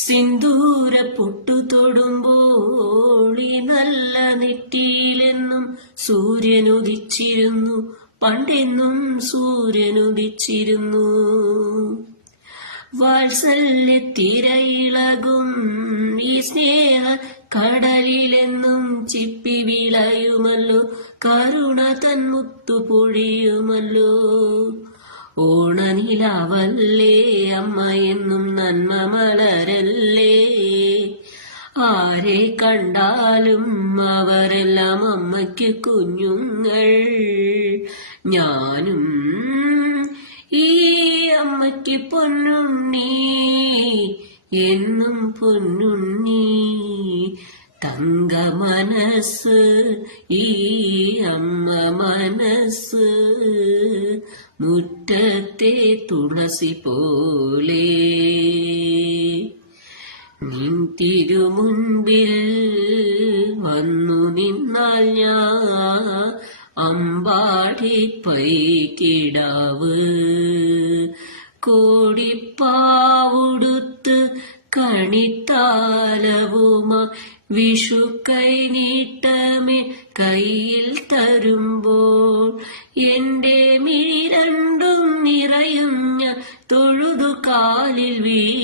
സിന്ദൂര പൊട്ടു തൊടുമ്പോൾ ഈ നല്ല നെറ്റിയിലെന്നും സൂര്യനുദിച്ചിരുന്നു, പണ്ടെന്നും സൂര്യനുദിച്ചിരുന്നു. വാത്സല്യത്തിരയിളകും ഈ സ്നേഹ കടലിലെന്നും ചിപ്പി വിളയുമല്ലോ, കരുണ തന്മുത്തു പൊഴിയുമല്ലോ. ഓണനിലാവല്ലേ അമ്മ എന്നും നന്മ മലരല്ലേ, ആരെ കണ്ടാലും അവരെല്ലാം അമ്മയ്ക്ക് കുഞ്ഞുങ്ങൾ. ഞാനും ഈ അമ്മയ്ക്ക് പൊന്നുണ്ണി, എന്നും പൊന്നുണ്ണി. തങ്ക മനസ്സ് ഈ അമ്മ മനസ്സ്, മുറ്റത്തെ തുളസി പോലെ. നിൻ തിരുമുൻപിൽ വന്നു നിന്നാൽ ഞാൻ അമ്പാടി പൈക്കിടാവ്, കോടിപ്പാവുടുത്ത് കണിത്താലവുമാ വിഷു കൈനീട്ടമേ കയ്യിൽ തരുമ്പോൾ, എന്റെ മിഴി രണ്ടും നിറയും ഞാൻ തൊഴുതു കാലിൽ വീഴുമ്പോൾ.